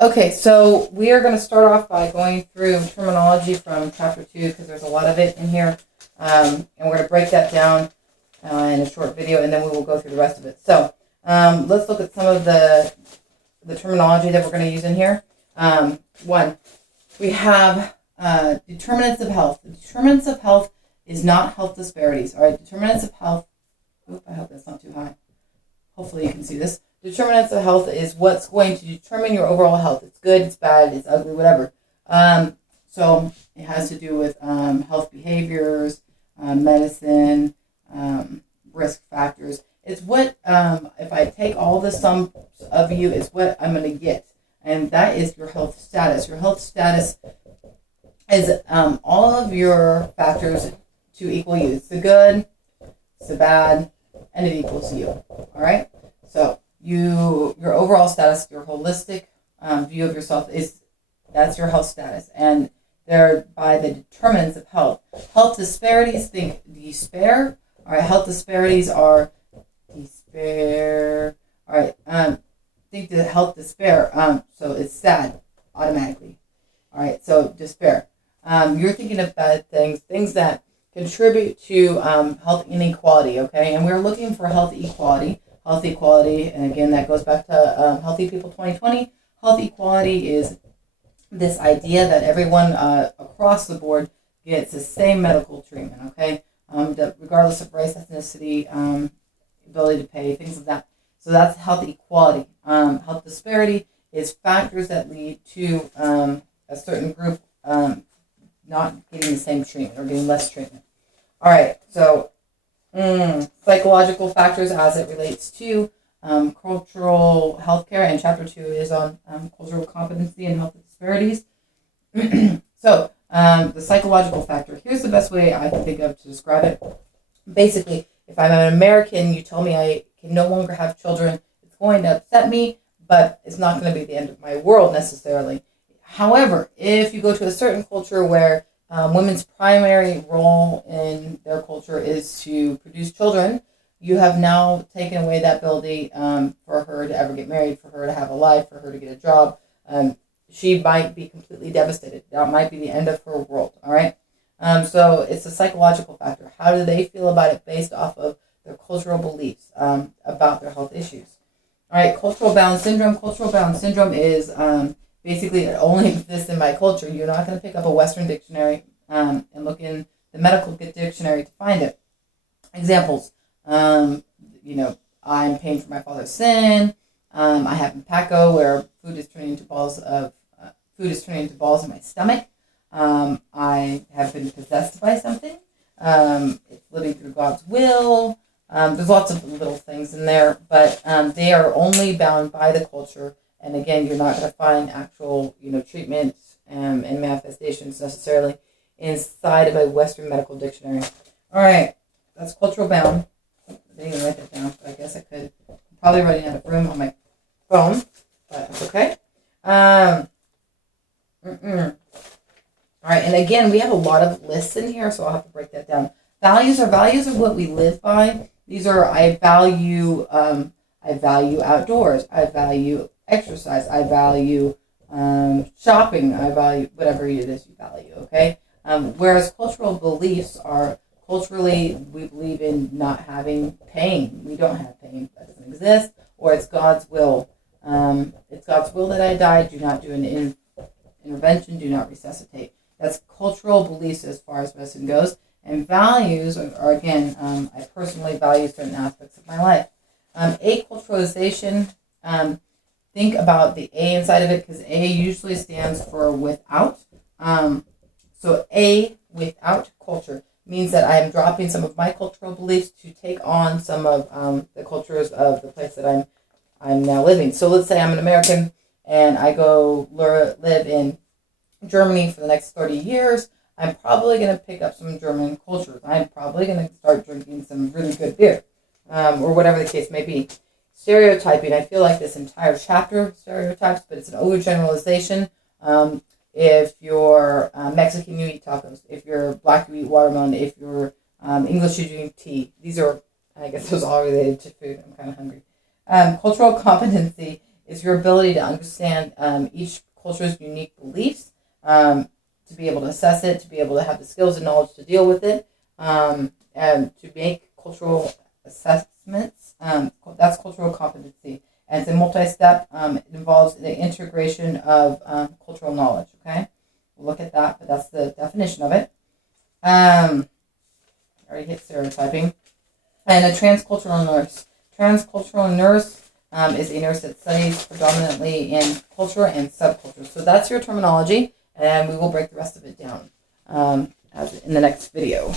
Okay, so we are going to start off by going through terminology from chapter 2 because there's a lot of it in here. And we're going to break that down in a short video, and then we will go through the rest of it. So let's look at some of the terminology that we're going to use in here. One, we have determinants of health. The determinants of health is not health disparities. All right, determinants of health. I hope that's not too high. Hopefully you can see this. Determinants of health is what's going to determine your overall health. It's good, it's bad, it's ugly, whatever. So it has to do with health behaviors, medicine, risk factors. It's what, if I take all the sums of you, it's what I'm going to get. And that is your health status. Your health status is all of your factors to equal you. It's the good, it's the bad, and it equals you. All right? So your overall status, your holistic view of yourself that's your health status, and they're by the determinants of health. Health disparities, think despair. All right, health disparities are despair. All right, think the health despair. So it's sad automatically. All right, so despair. You're thinking of bad things that contribute to health inequality. Okay, and we're looking for health equality. Health equality, and again, that goes back to Healthy People 2020. Health equality is this idea that everyone across the board gets the same medical treatment, okay? Regardless of race, ethnicity, ability to pay, things like that. So that's health equality. Health disparity is factors that lead to a certain group not getting the same treatment or getting less treatment. All right, so psychological factors as it relates to cultural healthcare, and chapter 2 is on cultural competency and health disparities. So the psychological factor, here's the best way I can think of to describe it. Basically, if I'm an American, you tell me I can no longer have children, it's going to upset me, but it's not going to be the end of my world necessarily. However, if you go to a certain culture where women's primary role in their culture is to produce children, you have now taken away that ability for her to ever get married, for her to have a life, for her to get a job. She might be completely devastated. That might be the end of her world, all right? So it's a psychological factor. How do they feel about it based off of their cultural beliefs about their health issues? All right, cultural balance syndrome. Cultural balance syndrome is basically, it only exists in my culture. You're not going to pick up a Western dictionary and look in the medical dictionary to find it. Examples, I'm paying for my father's sin. I have impacto, where food is turning into balls in my stomach. I have been possessed by something. It's living through God's will. There's lots of little things in there, but they are only bound by the culture. And again, you're not going to find actual, treatments and manifestations necessarily inside of a Western medical dictionary. All right, that's cultural bound. I didn't even write that down, but I guess I could. I'm probably running out of room on my phone, but it's okay. All right, and again, we have a lot of lists in here, so I'll have to break that down. Values are what we live by. These are I value outdoors. I value exercise. I value shopping. I value whatever it is you value, okay? Whereas cultural beliefs are, culturally, we believe in not having pain. We don't have pain. That doesn't exist. Or it's God's will. It's God's will that I die. Do not do an intervention. Do not resuscitate. That's cultural beliefs as far as medicine goes. And values are again, I personally value certain aspects of my life. Aculturalization, think about the A inside of it, because A usually stands for without. So A, without culture, means that I am dropping some of my cultural beliefs to take on some of the cultures of the place that I'm now living. So let's say I'm an American and I go live in Germany for the next 30 years. I'm probably going to pick up some German cultures. I'm probably going to start drinking some really good beer, or whatever the case may be. Stereotyping, I feel like this entire chapter stereotypes, but it's an overgeneralization. If you're Mexican, you eat tacos. If you're black, you eat watermelon. If you're English, you drink tea. These are, I guess those are all related to food. I'm kind of hungry. Cultural competency is your ability to understand each culture's unique beliefs, to be able to assess it, to be able to have the skills and knowledge to deal with it, and to make cultural assessments. That's cultural competency. And it's a multi-step. It involves the integration of cultural knowledge, okay? We'll look at that, but that's the definition of it. I already hit stereotyping. And a transcultural nurse. Transcultural nurse is a nurse that studies predominantly in culture and subculture. So that's your terminology, and we will break the rest of it down as in the next video.